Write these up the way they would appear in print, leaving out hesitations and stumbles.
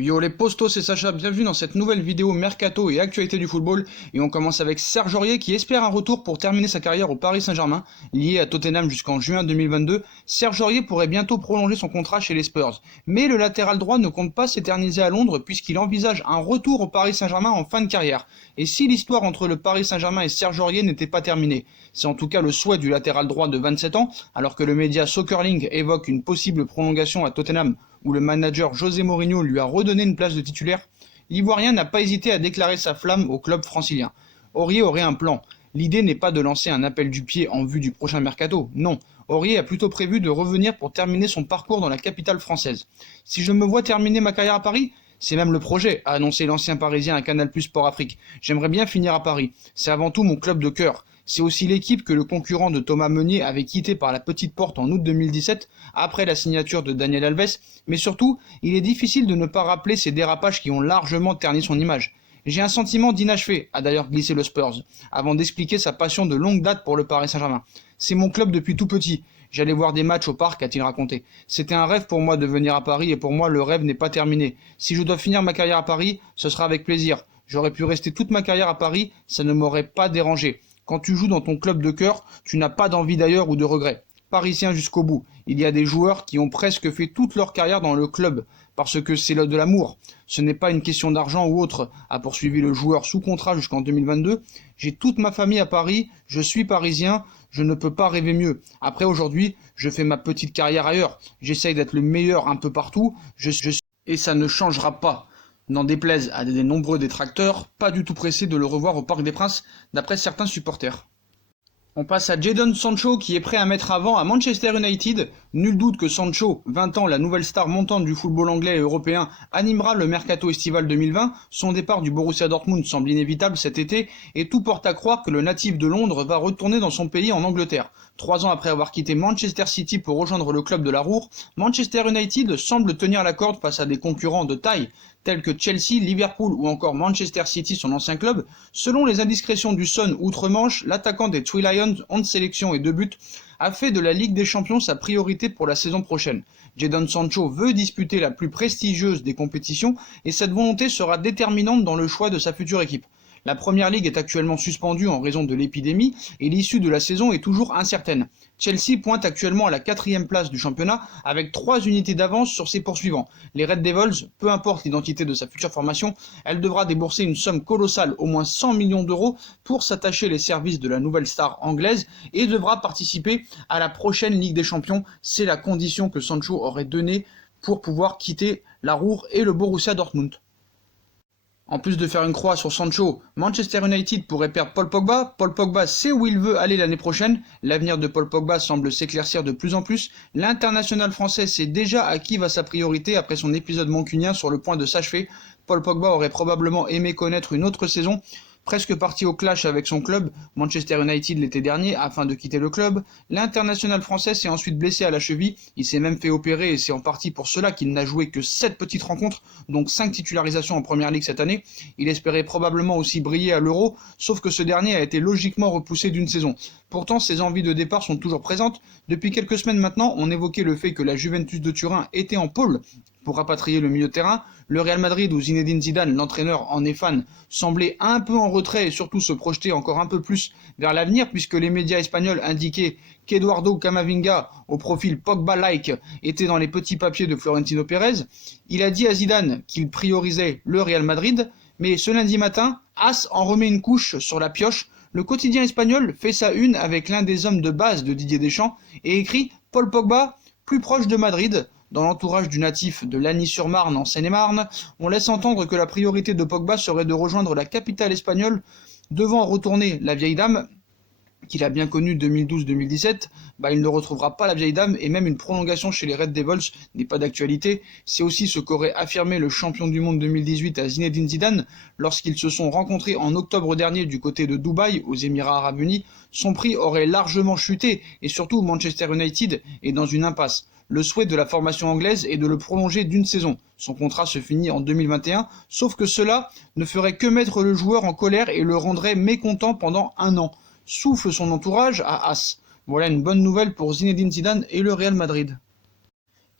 Yo les postos, c'est Sacha, bienvenue dans cette nouvelle vidéo Mercato et actualité du football. Et on commence avec Serge Aurier qui espère un retour pour terminer sa carrière au Paris Saint-Germain. Lié à Tottenham jusqu'en juin 2022, Serge Aurier pourrait bientôt prolonger son contrat chez les Spurs. Mais le latéral droit ne compte pas s'éterniser à Londres puisqu'il envisage un retour au Paris Saint-Germain en fin de carrière. Et si l'histoire entre le Paris Saint-Germain et Serge Aurier n'était pas terminée, c'est en tout cas le souhait du latéral droit de 27 ans, alors que le média Soccerling évoque une possible prolongation à Tottenham où le manager José Mourinho lui a redonné une place de titulaire, l'Ivoirien n'a pas hésité à déclarer sa flamme au club francilien. Aurier aurait un plan. L'idée n'est pas de lancer un appel du pied en vue du prochain mercato, non. Aurier a plutôt prévu de revenir pour terminer son parcours dans la capitale française. Si je me vois terminer ma carrière à Paris, c'est même le projet, a annoncé l'ancien Parisien à Canal+ Sport Afrique. J'aimerais bien finir à Paris. C'est avant tout mon club de cœur. C'est aussi l'équipe que le concurrent de Thomas Meunier avait quitté par la petite porte en août 2017, après la signature de Daniel Alves, mais surtout, il est difficile de ne pas rappeler ces dérapages qui ont largement terni son image. J'ai un sentiment d'inachevé, a d'ailleurs glissé le Spurs, avant d'expliquer sa passion de longue date pour le Paris Saint-Germain. C'est mon club depuis tout petit. J'allais voir des matchs au parc, a-t-il raconté. C'était un rêve pour moi de venir à Paris et pour moi le rêve n'est pas terminé. Si je dois finir ma carrière à Paris, ce sera avec plaisir. J'aurais pu rester toute ma carrière à Paris, ça ne m'aurait pas dérangé. Quand tu joues dans ton club de cœur, tu n'as pas d'envie d'ailleurs ou de regret. Parisien jusqu'au bout. Il y a des joueurs qui ont presque fait toute leur carrière dans le club, parce que c'est de l'amour. Ce n'est pas une question d'argent ou autre, a poursuivi le joueur sous contrat jusqu'en 2022. J'ai toute ma famille à Paris, je suis parisien, je ne peux pas rêver mieux. Après aujourd'hui, je fais ma petite carrière ailleurs. J'essaye d'être le meilleur un peu partout, et ça ne changera pas. N'en déplaise à des nombreux détracteurs, pas du tout pressés de le revoir au Parc des Princes, d'après certains supporters. On passe à Jadon Sancho qui est prêt à mettre avant à Manchester United. Nul doute que Sancho, 20 ans, la nouvelle star montante du football anglais et européen, animera le mercato estival 2020. Son départ du Borussia Dortmund semble inévitable cet été et tout porte à croire que le natif de Londres va retourner dans son pays en Angleterre. 3 ans après avoir quitté Manchester City pour rejoindre le club de la Roure, Manchester United semble tenir la corde face à des concurrents de taille tels que Chelsea, Liverpool ou encore Manchester City, son ancien club. Selon les indiscrétions du Sun outre-Manche, l'attaquant des Three Lions, 11 sélections et 2 buts, a fait de la Ligue des Champions sa priorité pour la saison prochaine. Jadon Sancho veut disputer la plus prestigieuse des compétitions et cette volonté sera déterminante dans le choix de sa future équipe. La Première Ligue est actuellement suspendue en raison de l'épidémie et l'issue de la saison est toujours incertaine. Chelsea pointe actuellement à la 4e place du championnat avec 3 unités d'avance sur ses poursuivants. Les Red Devils, peu importe l'identité de sa future formation, elle devra débourser une somme colossale, au moins 100 millions d'euros, pour s'attacher les services de la nouvelle star anglaise et devra participer à la prochaine Ligue des Champions. C'est la condition que Sancho aurait donnée pour pouvoir quitter la Roure et le Borussia Dortmund. En plus de faire une croix sur Sancho, Manchester United pourrait perdre Paul Pogba. Paul Pogba sait où il veut aller l'année prochaine. L'avenir de Paul Pogba semble s'éclaircir de plus en plus. L'international français sait déjà à qui va sa priorité après son épisode mancunien sur le point de s'achever. Paul Pogba aurait probablement aimé connaître une autre saison. Presque parti au clash avec son club, Manchester United l'été dernier, afin de quitter le club, l'international français s'est ensuite blessé à la cheville, il s'est même fait opérer et c'est en partie pour cela qu'il n'a joué que 7 petites rencontres, donc 5 titularisations en Première Ligue cette année. Il espérait probablement aussi briller à l'Euro, sauf que ce dernier a été logiquement repoussé d'une saison. Pourtant, ses envies de départ sont toujours présentes. Depuis quelques semaines maintenant, on évoquait le fait que la Juventus de Turin était en pôle pour rapatrier le milieu de terrain. Le Real Madrid, où Zinedine Zidane, l'entraîneur, en est fan, semblait un peu en retrait et surtout se projeter encore un peu plus vers l'avenir puisque les médias espagnols indiquaient qu'Eduardo Camavinga, au profil Pogba-like, était dans les petits papiers de Florentino Pérez. Il a dit à Zidane qu'il priorisait le Real Madrid, mais ce lundi matin, As en remet une couche sur la pioche. Le quotidien espagnol fait sa une avec l'un des hommes de base de Didier Deschamps et écrit « Paul Pogba, plus proche de Madrid ». Dans l'entourage du natif de Lagny-sur-Marne en Seine-et-Marne, on laisse entendre que la priorité de Pogba serait de rejoindre la capitale espagnole, devant retourner la vieille dame, qu'il a bien connue 2012-2017, il ne retrouvera pas la vieille dame et même une prolongation chez les Red Devils n'est pas d'actualité. C'est aussi ce qu'aurait affirmé le champion du monde 2018 à Zinedine Zidane lorsqu'ils se sont rencontrés en octobre dernier du côté de Dubaï aux Émirats Arabes Unis. Son prix aurait largement chuté et surtout Manchester United est dans une impasse. Le souhait de la formation anglaise est de le prolonger d'une saison. Son contrat se finit en 2021, sauf que cela ne ferait que mettre le joueur en colère et le rendrait mécontent pendant un an. Souffle son entourage à As. Voilà une bonne nouvelle pour Zinedine Zidane et le Real Madrid.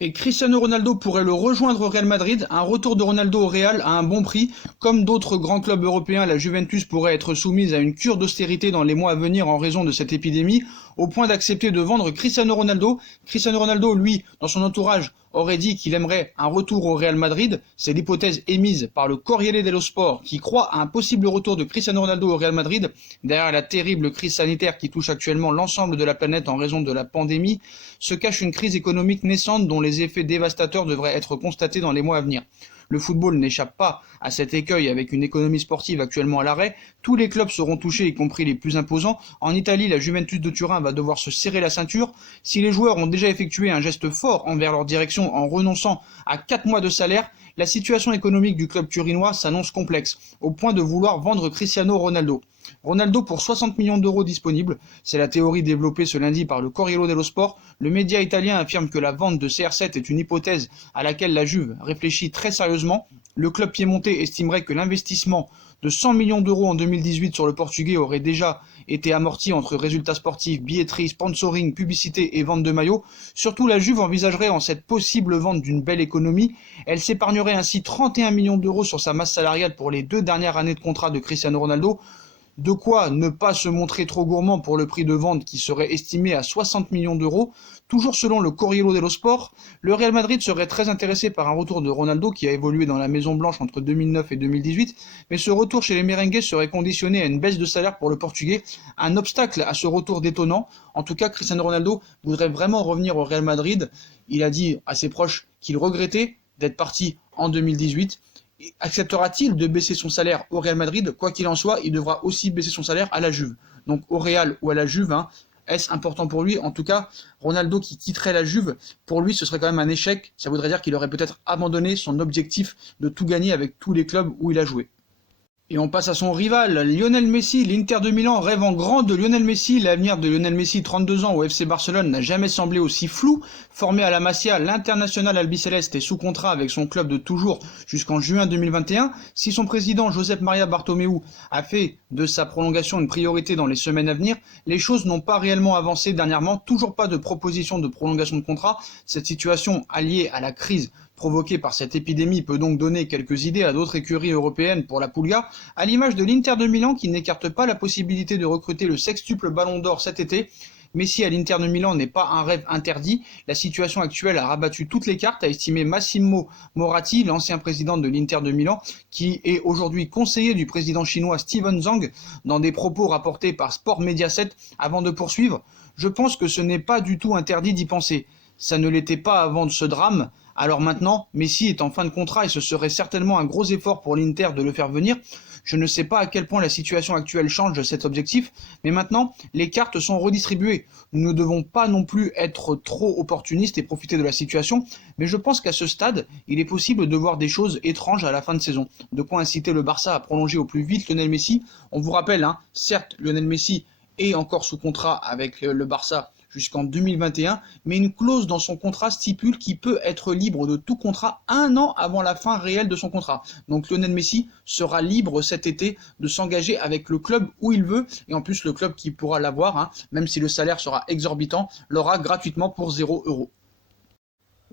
Et Cristiano Ronaldo pourrait le rejoindre au Real Madrid. Un retour de Ronaldo au Real à un bon prix. Comme d'autres grands clubs européens, la Juventus pourrait être soumise à une cure d'austérité dans les mois à venir en raison de cette épidémie, au point d'accepter de vendre Cristiano Ronaldo. Cristiano Ronaldo, lui, dans son entourage, aurait dit qu'il aimerait un retour au Real Madrid. C'est l'hypothèse émise par le Corriere dello Sport qui croit à un possible retour de Cristiano Ronaldo au Real Madrid. Derrière la terrible crise sanitaire qui touche actuellement l'ensemble de la planète en raison de la pandémie, se cache une crise économique naissante dont les effets dévastateurs devraient être constatés dans les mois à venir. Le football n'échappe pas à cet écueil avec une économie sportive actuellement à l'arrêt. Tous les clubs seront touchés, y compris les plus imposants. En Italie, la Juventus de Turin va devoir se serrer la ceinture. Si les joueurs ont déjà effectué un geste fort envers leur direction en renonçant à 4 mois de salaire, la situation économique du club turinois s'annonce complexe, au point de vouloir vendre Cristiano Ronaldo. Ronaldo pour 60 millions d'euros disponibles, c'est la théorie développée ce lundi par le Corriere dello Sport. Le média italien affirme que la vente de CR7 est une hypothèse à laquelle la Juve réfléchit très sérieusement. Le club piémontais estimerait que l'investissement de 100 millions d'euros en 2018 sur le Portugais aurait déjà été amorti entre résultats sportifs, billetterie, sponsoring, publicité et vente de maillots. Surtout, la Juve envisagerait en cette possible vente d'une belle économie. Elle s'épargnerait ainsi 31 millions d'euros sur sa masse salariale pour les 2 dernières années de contrat de Cristiano Ronaldo. De quoi ne pas se montrer trop gourmand pour le prix de vente qui serait estimé à 60 millions d'euros. Toujours selon le Corriere dello Sport, le Real Madrid serait très intéressé par un retour de Ronaldo qui a évolué dans la Maison Blanche entre 2009 et 2018, mais ce retour chez les merengues serait conditionné à une baisse de salaire pour le Portugais, un obstacle à ce retour détonnant. En tout cas, Cristiano Ronaldo voudrait vraiment revenir au Real Madrid. Il a dit à ses proches qu'il regrettait d'être parti en 2018. Acceptera-t-il de baisser son salaire au Real Madrid? Quoi qu'il en soit, il devra aussi baisser son salaire à la Juve. Donc au Real ou à la Juve, est-ce important pour lui? En tout cas, Ronaldo qui quitterait la Juve, pour lui ce serait quand même un échec. Ça voudrait dire qu'il aurait peut-être abandonné son objectif de tout gagner avec tous les clubs où il a joué. Et on passe à son rival, Lionel Messi. L'Inter de Milan rêve en grand de Lionel Messi. L'avenir de Lionel Messi, 32 ans, au FC Barcelone, n'a jamais semblé aussi flou. Formé à la Masia, l'international albiceleste est sous contrat avec son club de toujours jusqu'en juin 2021. Si son président, Josep Maria Bartomeu, a fait de sa prolongation une priorité dans les semaines à venir, les choses n'ont pas réellement avancé dernièrement. Toujours pas de proposition de prolongation de contrat. Cette situation, alliée à la crise provoquée par cette épidémie, peut donc donner quelques idées à d'autres écuries européennes pour la Pulga, à l'image de l'Inter de Milan qui n'écarte pas la possibilité de recruter le sextuple Ballon d'Or cet été. Messi à l'Inter de Milan n'est pas un rêve interdit. La situation actuelle a rabattu toutes les cartes, a estimé Massimo Moratti, l'ancien président de l'Inter de Milan, qui est aujourd'hui conseiller du président chinois Steven Zhang, dans des propos rapportés par Sport Mediaset. Avant de poursuivre, je pense que ce n'est pas du tout interdit d'y penser. Ça ne l'était pas avant de ce drame. Alors maintenant, Messi est en fin de contrat et ce serait certainement un gros effort pour l'Inter de le faire venir. Je ne sais pas à quel point la situation actuelle change cet objectif, mais maintenant, les cartes sont redistribuées. Nous ne devons pas non plus être trop opportunistes et profiter de la situation, mais je pense qu'à ce stade, il est possible de voir des choses étranges à la fin de saison. De quoi inciter le Barça à prolonger au plus vite Lionel Messi. On vous rappelle, certes, Lionel Messi est encore sous contrat avec le Barça jusqu'en 2021, mais une clause dans son contrat stipule qu'il peut être libre de tout contrat 1 an avant la fin réelle de son contrat. Donc Lionel Messi sera libre cet été de s'engager avec le club où il veut, et en plus le club qui pourra l'avoir, même si le salaire sera exorbitant, l'aura gratuitement pour 0 €.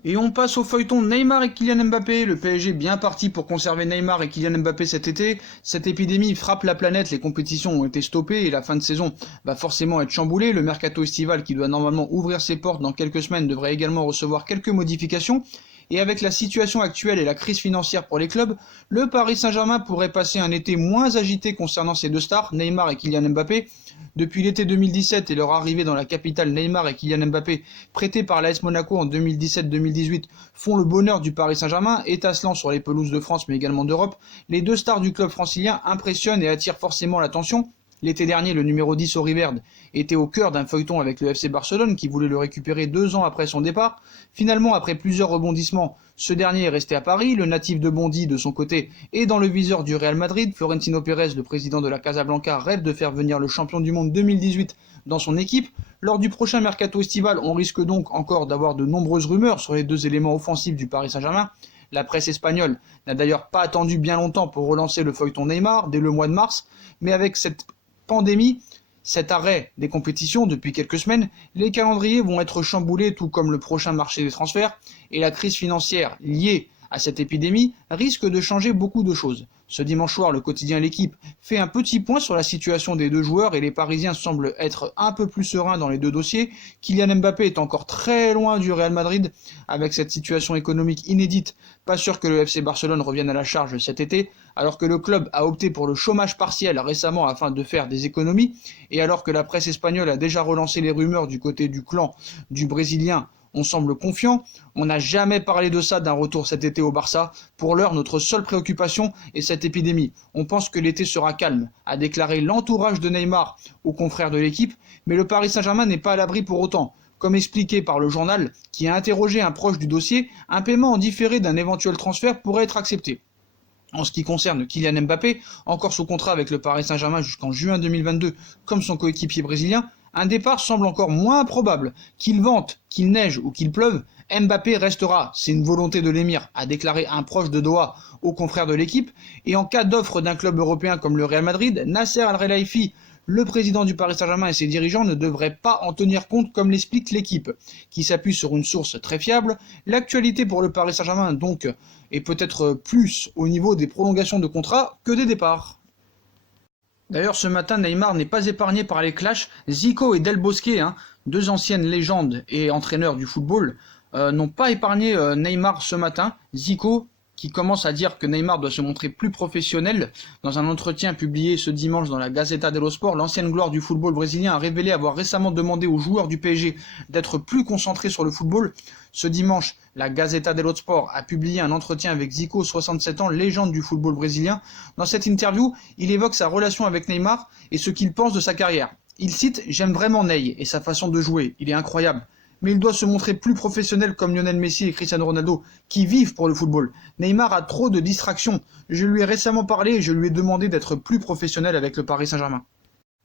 Et on passe au feuilleton Neymar et Kylian Mbappé. Le PSG bien parti pour conserver Neymar et Kylian Mbappé cet été. Cette épidémie frappe la planète, les compétitions ont été stoppées et la fin de saison va forcément être chamboulée. Le mercato estival qui doit normalement ouvrir ses portes dans quelques semaines devrait également recevoir quelques modifications. Et avec la situation actuelle et la crise financière pour les clubs, le Paris Saint-Germain pourrait passer un été moins agité concernant ses deux stars, Neymar et Kylian Mbappé. Depuis l'été 2017 et leur arrivée dans la capitale, Neymar et Kylian Mbappé, prêtés par l'AS Monaco en 2017-2018, font le bonheur du Paris Saint-Germain, étincelant sur les pelouses de France mais également d'Europe. Les deux stars du club francilien impressionnent et attirent forcément l'attention. L'été dernier, le numéro 10 au Riverde était au cœur d'un feuilleton avec le FC Barcelone qui voulait le récupérer 2 ans après son départ. Finalement, après plusieurs rebondissements, ce dernier est resté à Paris. Le natif de Bondy, de son côté, est dans le viseur du Real Madrid. Florentino Pérez, le président de la Casablanca, rêve de faire venir le champion du monde 2018 dans son équipe. Lors du prochain mercato estival, on risque donc encore d'avoir de nombreuses rumeurs sur les deux éléments offensifs du Paris Saint-Germain. La presse espagnole n'a d'ailleurs pas attendu bien longtemps pour relancer le feuilleton Neymar dès le mois de mars, mais avec cette pandémie, cet arrêt des compétitions depuis quelques semaines, les calendriers vont être chamboulés tout comme le prochain marché des transferts et la crise financière liée à cette épidémie risque de changer beaucoup de choses. Ce dimanche soir, le quotidien L'Équipe fait un petit point sur la situation des deux joueurs et les Parisiens semblent être un peu plus sereins dans les deux dossiers. Kylian Mbappé est encore très loin du Real Madrid avec cette situation économique inédite. Pas sûr que le FC Barcelone revienne à la charge cet été, alors que le club a opté pour le chômage partiel récemment afin de faire des économies et alors que la presse espagnole a déjà relancé les rumeurs du côté du clan du Brésilien. On semble confiant, on n'a jamais parlé de ça d'un retour cet été au Barça. Pour l'heure, notre seule préoccupation est cette épidémie. On pense que l'été sera calme, a déclaré l'entourage de Neymar aux confrères de L'Équipe, mais le Paris Saint-Germain n'est pas à l'abri pour autant. Comme expliqué par le journal, qui a interrogé un proche du dossier, un paiement en différé d'un éventuel transfert pourrait être accepté. En ce qui concerne Kylian Mbappé, encore sous contrat avec le Paris Saint-Germain jusqu'en juin 2022, comme son coéquipier brésilien, un départ semble encore moins probable. Qu'il vente, qu'il neige ou qu'il pleuve, Mbappé restera, c'est une volonté de l'émir, a déclaré un proche de Doha aux confrères de L'Équipe, et en cas d'offre d'un club européen comme le Real Madrid, Nasser Al-Khelaifi, le président du Paris Saint-Germain et ses dirigeants ne devraient pas en tenir compte comme l'explique L'Équipe, qui s'appuie sur une source très fiable. L'actualité pour le Paris Saint-Germain donc est peut-être plus au niveau des prolongations de contrat que des départs. D'ailleurs, ce matin, Neymar n'est pas épargné par les clashs. Zico et Del Bosque, deux anciennes légendes et entraîneurs du football, n'ont pas épargné Neymar ce matin. Zico, qui commence à dire que Neymar doit se montrer plus professionnel. Dans un entretien publié ce dimanche dans la Gazeta dello Sport, l'ancienne gloire du football brésilien a révélé avoir récemment demandé aux joueurs du PSG d'être plus concentrés sur le football. Ce dimanche, la Gazeta dello Sport a publié un entretien avec Zico, 67 ans, légende du football brésilien. Dans cette interview, il évoque sa relation avec Neymar et ce qu'il pense de sa carrière. Il cite « J'aime vraiment Ney et sa façon de jouer, il est incroyable. Mais il doit se montrer plus professionnel comme Lionel Messi et Cristiano Ronaldo, qui vivent pour le football. Neymar a trop de distractions. Je lui ai récemment parlé et je lui ai demandé d'être plus professionnel avec le Paris Saint-Germain. »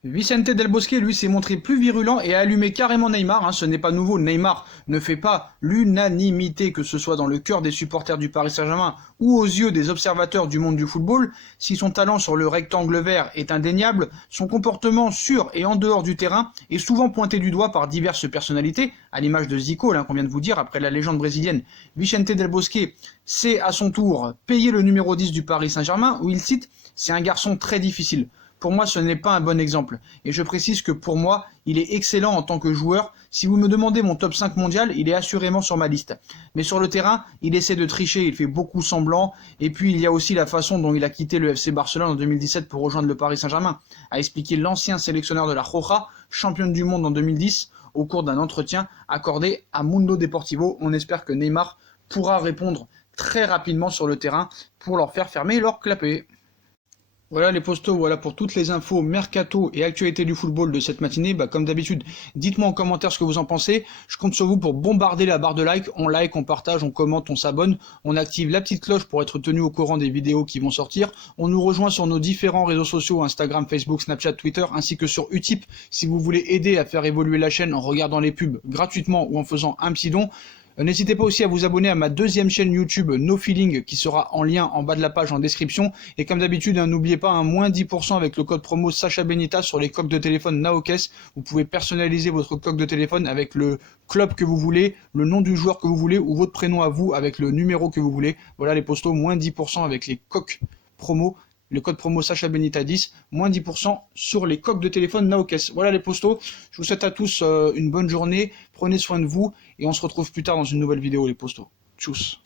Vicente Del Bosque, lui, s'est montré plus virulent et a allumé carrément Neymar. Ce n'est pas nouveau, Neymar ne fait pas l'unanimité, que ce soit dans le cœur des supporters du Paris Saint-Germain ou aux yeux des observateurs du monde du football. Si son talent sur le rectangle vert est indéniable, son comportement sur et en dehors du terrain est souvent pointé du doigt par diverses personnalités, à l'image de Zico, qu'on vient de vous dire, après la légende brésilienne. Vicente Del Bosque s'est à son tour payé le numéro 10 du Paris Saint-Germain, où il cite « C'est un garçon très difficile. Pour moi, ce n'est pas un bon exemple. Et je précise que pour moi, il est excellent en tant que joueur. Si vous me demandez mon top 5 mondial, il est assurément sur ma liste. Mais sur le terrain, il essaie de tricher, il fait beaucoup semblant. Et puis, il y a aussi la façon dont il a quitté le FC Barcelone en 2017 pour rejoindre le Paris Saint-Germain, a expliqué l'ancien sélectionneur de la Roja, championne du monde en 2010, au cours d'un entretien accordé à Mundo Deportivo. On espère que Neymar pourra répondre très rapidement sur le terrain pour leur faire fermer leur clapet. Voilà les postos, voilà pour toutes les infos mercato et actualités du football de cette matinée. Comme d'habitude, dites-moi en commentaire ce que vous en pensez. Je compte sur vous pour bombarder la barre de like. On like, on partage, on commente, on s'abonne. On active la petite cloche pour être tenu au courant des vidéos qui vont sortir. On nous rejoint sur nos différents réseaux sociaux, Instagram, Facebook, Snapchat, Twitter, ainsi que sur Utip. Si vous voulez aider à faire évoluer la chaîne en regardant les pubs gratuitement ou en faisant un petit don. N'hésitez pas aussi à vous abonner à ma deuxième chaîne YouTube No Feeling qui sera en lien en bas de la page en description. Et comme d'habitude, n'oubliez pas un moins 10% avec le code promo Sacha Benita sur les coques de téléphone Naokes. Vous pouvez personnaliser votre coque de téléphone avec le club que vous voulez, le nom du joueur que vous voulez ou votre prénom à vous avec le numéro que vous voulez. Voilà les postos, moins 10% avec les coques promo. Le code promo Sacha Benita 10, moins 10% sur les coques de téléphone Naokes. Voilà les postos. Je vous souhaite à tous une bonne journée. Prenez soin de vous et on se retrouve plus tard dans une nouvelle vidéo les postos. Tchuss.